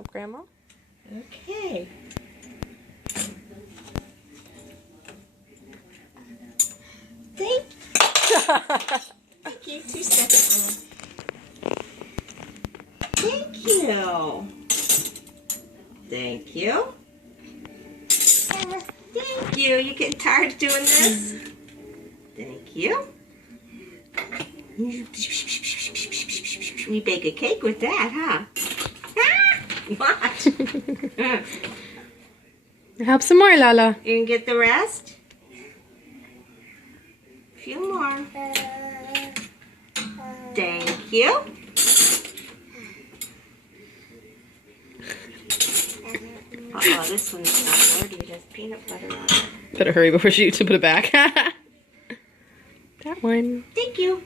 help Grandma. Okay. Thank you. 2 seconds. Thank you. Thank you. Thank you. You getting tired of doing this? Thank you. We bake a cake with that, huh? Watch. Help some more, Lala. You can get the rest? A few more. Thank you. Uh-oh, this one's not dirty. There's peanut butter on it. Better hurry before she put it back. That one. Thank you.